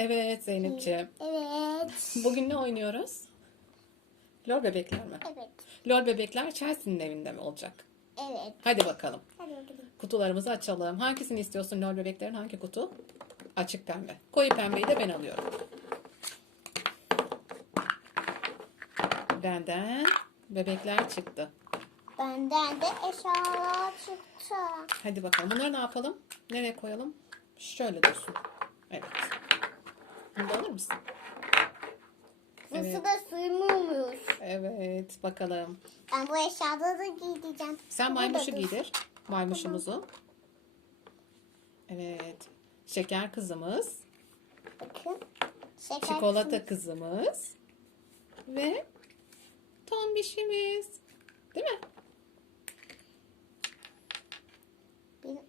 Evet Zeynepciğim. Evet. Bugün ne oynuyoruz? Lol bebekler mi? Evet. Lol bebekler Chelsea'nin evinde mi olacak? Evet. Hadi bakalım. Hadi bakalım. Kutularımızı açalım. Hangisini istiyorsun lol bebeklerin? Hangi kutu? Açık pembe. Koyu pembeyi de ben alıyorum. Benden bebekler çıktı. Benden de eşyalar çıktı. Hadi bakalım. Bunları ne yapalım? Nereye koyalım? Şöyle dursun. Evet. Bunu da alır mısın? Nasıl Evet. da sığmıyormuş. Evet. Bakalım. Ben bu eşyaları giydireceğim. Sen maymuşu giydir. Maymuşumuzu. Evet. Şeker kızımız. Bakın. Şeker Çikolata kızımız. Ve tombişimiz. Değil mi?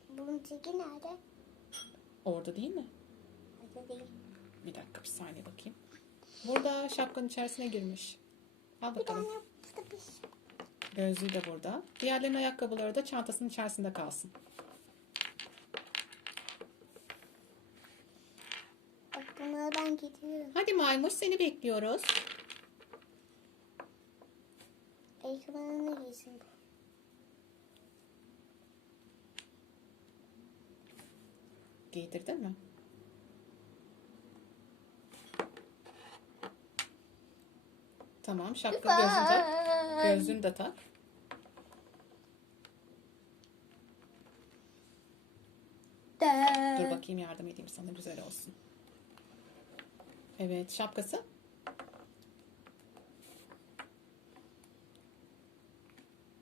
Bunun teki nerede? Orada değil mi? Orada değil. Bir dakika bir saniye bakayım. Burada şapkanın içerisine girmiş. Al bakalım. bir Gözlüğü de burada. Diğerlerinin ayakkabıları da çantasının içerisinde kalsın. Bak bunları ben getiriyorum. Hadi maymuş seni bekliyoruz. Ne giysin bu? Giydirdin mi? Tamam şapka gözünü tak. Gözlüğünü de tak. Dur bakayım yardım edeyim sana güzel olsun. Evet şapkası.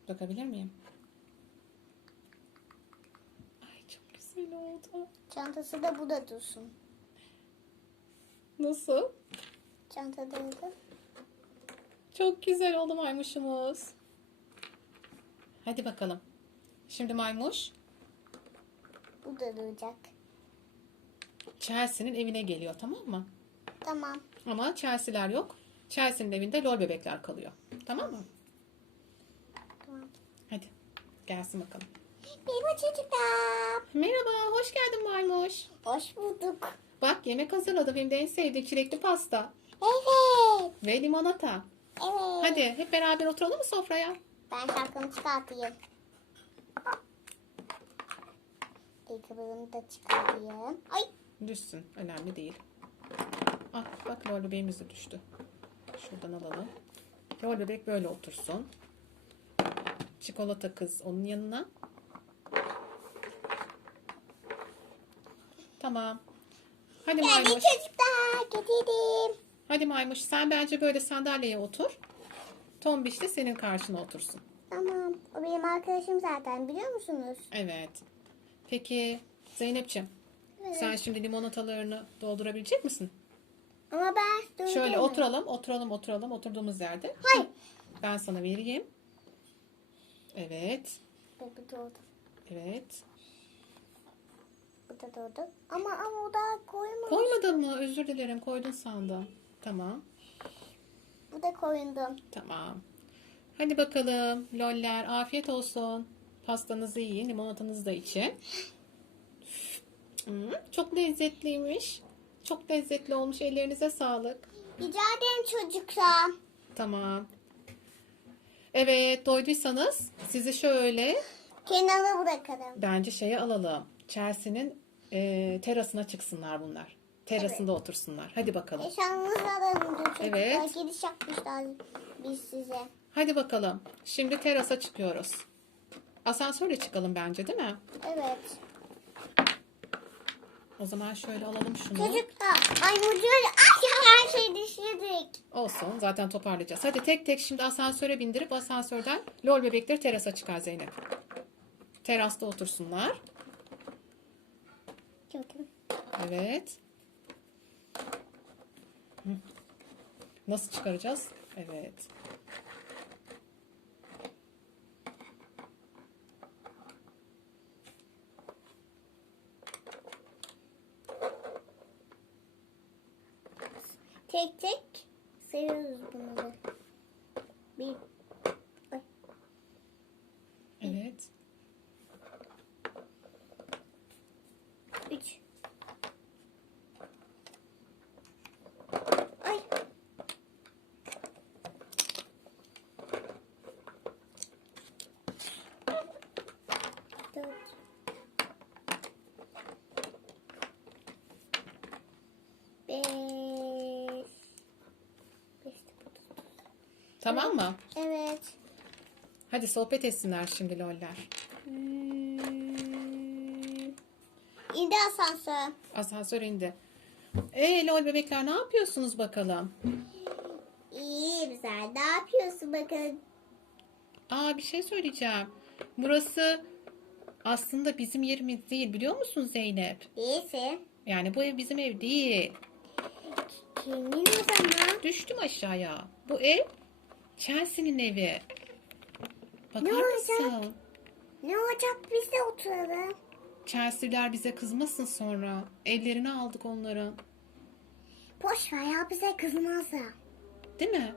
Bakabilir miyim? Ay çok güzel oldu. Çantası da burada dursun. Nasıl? Çantadaydı. Çok güzel oldu maymuşumuz. Hadi bakalım. Şimdi maymuş Burada duracak. Chelsea'nin evine geliyor tamam mı? Tamam. Ama Chelsea'ler yok. Chelsea'nin evinde lol bebekler kalıyor. Tamam mı? Tamam. Hadi gelsin bakalım. Merhaba çocuklar. Merhaba, hoş geldin maymuş. Hoş bulduk. Bak yemek hazırladım. Benim de en sevdiğim çilekli pasta Evet. ve limonata. Evet. Hadi hep beraber oturalım mı sofraya? Ben şapkamı çıkartayım. Ayakkabılarımı da çıkartayım. Ay. Düşsün. Önemli değil. Ah bak lol bebeğimiz de düştü. Şuradan alalım. Lol bebek böyle otursun. Çikolata kız onun yanına. Tamam. Hadi maymuş. çocuklar. Getirdim. Hadi maymuş sen bence böyle sandalyeye otur. Tombiş de senin karşına otursun. Tamam. O benim arkadaşım zaten biliyor musunuz? Evet. Peki Zeynep'ciğim sen şimdi limonatalarını doldurabilecek misin? Ama ben duydum. Şöyle oturalım, oturalım, oturalım. Oturduğumuz yerde. Hayır. Ben sana vereyim. Evet. Bu doğdu. Evet. Bu da doğdu. Ama ama o da koymamış. Koymadın mı? Özür dilerim. Koydun sandım. Tamam. Bu da koyundum. Tamam. Hadi bakalım. Loller afiyet olsun. Pastanızı yiyin. Limonatanızı da için. Hmm, çok lezzetliymiş. Çok lezzetli olmuş. Ellerinize sağlık. Rica ederim çocuklar. Tamam. Evet doyduysanız sizi şöyle Kenara bırakalım. bence şeye alalım. Chelsea'nin e, terasına çıksınlar bunlar. Terasında otursunlar. Hadi bakalım. Diyor çocuklar. Evet. Giriş yapmışlar biz size. Hadi bakalım. Şimdi terasa çıkıyoruz. Asansörle çıkalım bence değil mi? Evet. O zaman şöyle alalım şunu. Çocuklar. Ay mucur. Ay her şeyi düşürdük. Olsun zaten toparlayacağız. Hadi tek tek şimdi asansöre bindirip asansörden lol bebekleri terasa çıkar Zeynep. Terasta otursunlar. Gördüm. Evet. Nasıl çıkaracağız? Evet. Tek tek seriyoruz bunları. Bir. Ay. Evet. Üç. Tamam mı? Evet. Hadi sohbet etsinler şimdi loller. Hmm. İndi asansör. Asansör indi. Ee lol bebekler ne yapıyorsunuz bakalım? İyi güzel. Ne yapıyorsun bakalım? Aa bir şey söyleyeceğim. Burası aslında bizim yerimiz değil biliyor musun Zeynep? İyisin. Yani bu ev bizim ev değil. Kimin o zaman? Düştüm aşağıya. Bu ev Chelsea'nin evi. Bakar Ne olacak? mısın? Ne olacak biz de oturalım. Chelsea'ler bize kızmasın sonra. Evlerini aldık onların. Boş ver ya bize kızmazlar. Değil mi?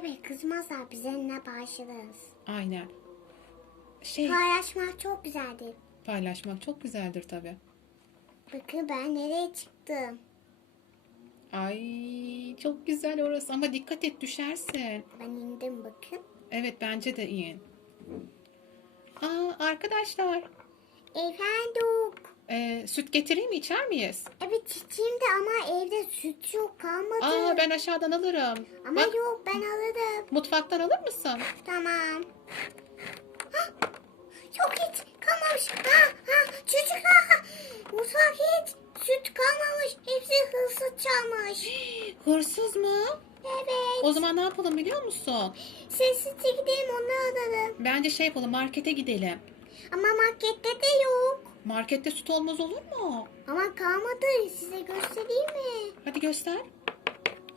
Evet kızmazlar bize ne paylaşırız. Aynen. Şey Paylaşmak çok güzeldir. paylaşmak çok güzeldir tabii. Bakın ben nereye çıktım. Ay çok güzel orası ama dikkat et düşersin. Ben indim bakın. Evet bence de iyi. Aa arkadaşlar Efendim. e, süt getireyim mi içer miyiz? Evet çiçeğim de ama evde süt yok kalmadı. Aa ben aşağıdan alırım. Ama Bak yok ben alırım. mutfaktan alır mısın? Tamam. Hah, Çok hiç kalmamış. Ha, ha, çocuklar. Mutfak hiç süt kalmamış. Hepsi hırsız çalmış. Hırsız mı? Evet. O zaman ne yapalım biliyor musun? Sessizce gidelim onu alalım. Bence şey yapalım markete gidelim. Ama markette de yok. Markette süt olmaz olur mu? Ama kalmadı. Size göstereyim mi? Hadi göster.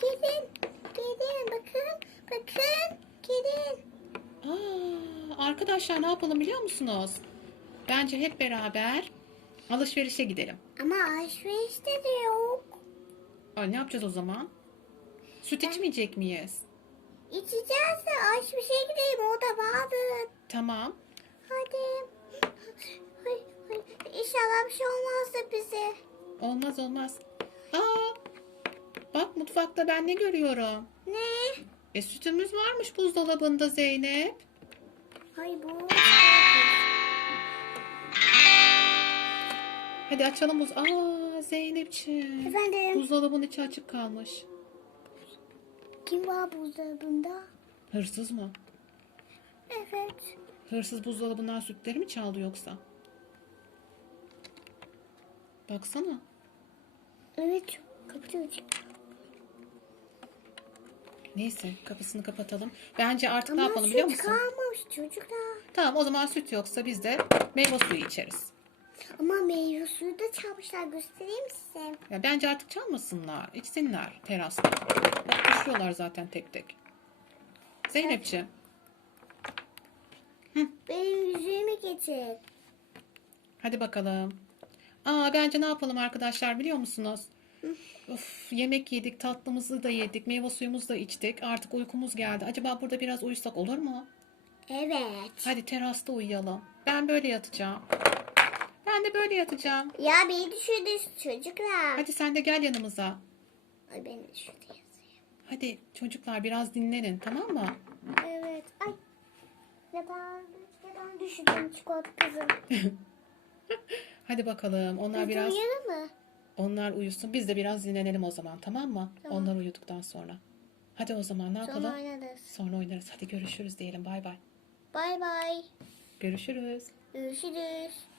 Gelin. Gelin. Bakın. Bakın. Gelin. Aa, arkadaşlar ne yapalım biliyor musunuz? Bence hep beraber alışverişe gidelim. Ama alışverişte de yok. Aa, ne yapacağız o zaman? Süt içmeyecek miyiz? İçeceğiz de alışverişe gidelim. O da vardı. Tamam. Hadi. Ay, ay. İnşallah bir şey olmaz da bize. Olmaz olmaz. Aa, bak mutfakta ben ne görüyorum? Ne? E sütümüz varmış buzdolabında Zeynep. Ay bu. Hadi açalım buz. Aa Zeynepciğim. Efendim. Buzdolabının içi açık kalmış. Kim var buzdolabında? Hırsız mı? Evet. Hırsız buzdolabından sütleri mi çaldı yoksa? Baksana. Evet. Kapatıyor. Neyse kapısını kapatalım. Bence artık ne Ama yapalım süt biliyor musun? kalmamış çocuklar. Tamam o zaman süt yoksa biz de meyve suyu içeriz. Ama meyve suyu da çalmışlar. Göstereyim size. Ya bence artık çalmasınlar. içsinler terasta. Bak düşüyorlar zaten tek tek. Zeynepciğim. Benim yüzüğümü getir. Hadi bakalım. Aa bence ne yapalım arkadaşlar biliyor musunuz? Of, yemek yedik, tatlımızı da yedik, meyve suyumuzu da içtik. Artık uykumuz geldi. Acaba burada biraz uyusak olur mu? Evet. Hadi terasta uyuyalım. Ben böyle yatacağım. Ben de böyle yatacağım. Ya beni düşürdünüz çocuklar. Hadi sen de gel yanımıza. Ay beni düşürdü yazıyor. Hadi çocuklar biraz dinlenin tamam mı? Evet. Ay. Neden, neden düşürdüm çikolata kızım? Hadi bakalım. Onlar Biz biraz uyuyalım mı? onlar uyusun. Biz de biraz dinlenelim o zaman tamam mı? Tamam. Onlar uyuduktan sonra. Hadi o zaman ne yapalım? Sonra oynarız. Sonra oynarız. Hadi görüşürüz diyelim. Bay bay. Bay bay. Görüşürüz. Görüşürüz.